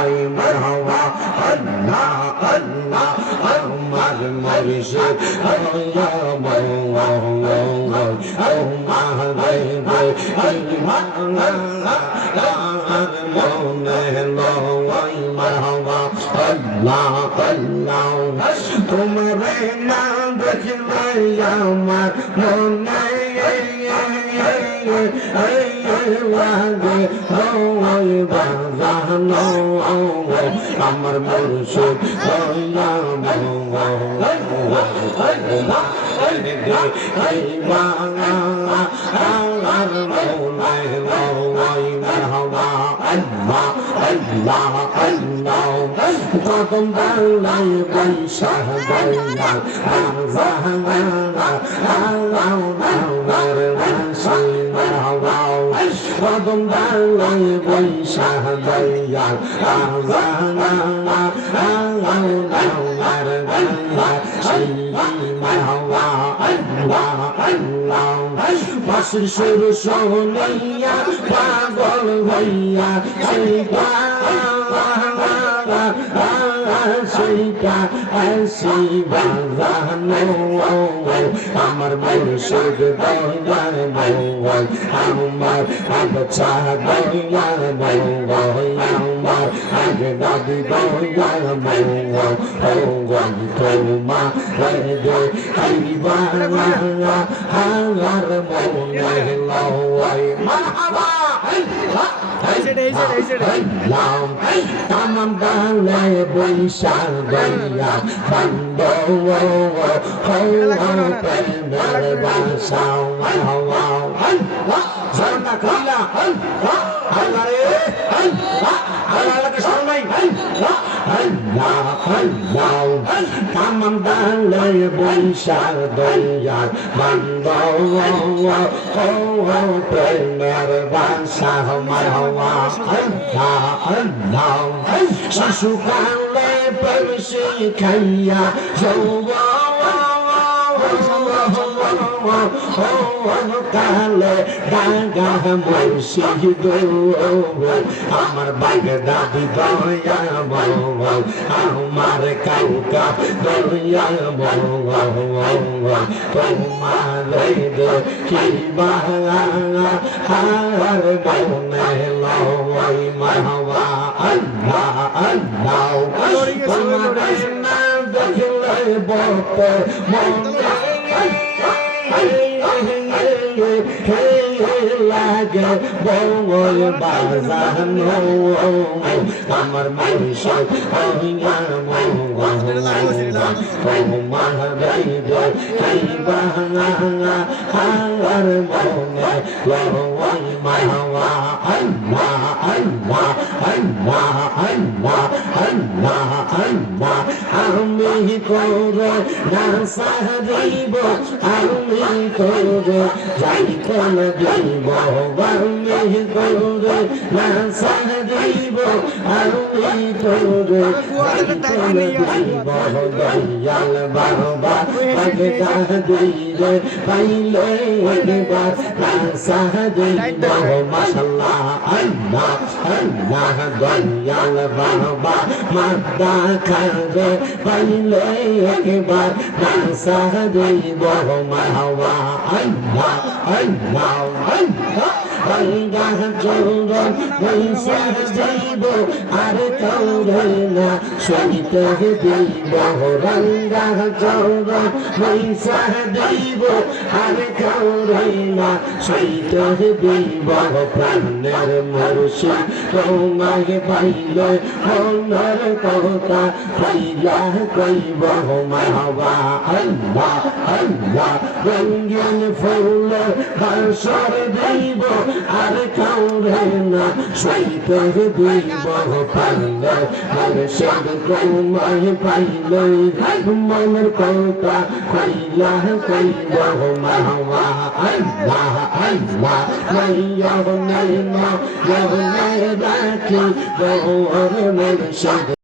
ওই মারহাবা আল্লাহ আল্লাহ আমার মুর্শিদ ইয়া মাওলা ও মাহবুবে আর মনে লই মারহাবা আল্লাহ আল্লাহ তোমারে না দেখলে আমার মনে লাগে ওই বাজানো আমার মুর্শিদ ইয়া মাওলা আমার মনে লই মারহাবা আল্লাহ আল্লাহ আল্লাহ কদম বালাই বৈশা দয়াল কদম বালাই বৈশা দয়াল বাসুর সুর সোনিয়া পাগল হইয়া সেইটা আসি বাজানো আমার মুর্শিদ দয়াল মওয়াল আমার আবছা দয়াল মওয়াল আমার আগে দাদি দয়াল মওয়াল ওয়াল তোমা রে আইবা হার মনে লওয়াই মারহাবা tamam dale boishar daya bando ho penar basa wow zona kila alare alala ke shormai Allah tamam dale boishar daya bando ho penar basa marhawa Allah Allah শিশুকালে পরশে খাইয়া কালে দাগা মুর্শিদ আমার বাগ দাদি দয়া বল আমার কাউকা দয়া বল তোমার কি হার মনে লই মারহাবা আল্লাহ আল্লাহ তোমার না দেখলে বলতে মনে লাগে বল বাজানো আমার মুর্শিদ ইয়া মাওলা তোমার হৃদয় আইবা হার মনে লই মারহাবা আল্লাহ আল্লাহ আল্লাহ আল্লাহ আল্লাহ আল্লাহ আমি করে না সাহায্য আমি করে যাই কোন দিব আমি করে না সাহায্য আমি করে যাই কোন দিব দয়াল বাবা আগে দিলে পাইলে একবার না সাহায্য মাশাআল্লাহ আল্লাহ আল্লাহ দয়াল বাবা মাদা খাবে পাইলে একবার না সাহায্য মারহাবা আল্লাহ আল্লাহ আল্লাহ আল্লাহ চৌরন বৈশা যাইব আর কাউরে না সইতে দিব রঙ্গা চৌরন বৈশা যাইব আর কাউরে না সইতে দিব প্রাণের মুর্শিদ তোমাকে পাইলে মনের কথা পাইলা কইব মারহাবা আল্লাহ আল্লাহ রঙিন ফুল হাসর দিব আর কাউরে না সইতে দিব পাইলে মুর্শিদ তোমায় পাইলে মনের কথা পাইলা কইব মারহাবা আল্লাহ আল্লাহ নাইয়া নাইয়া রাখি মুর্শিদ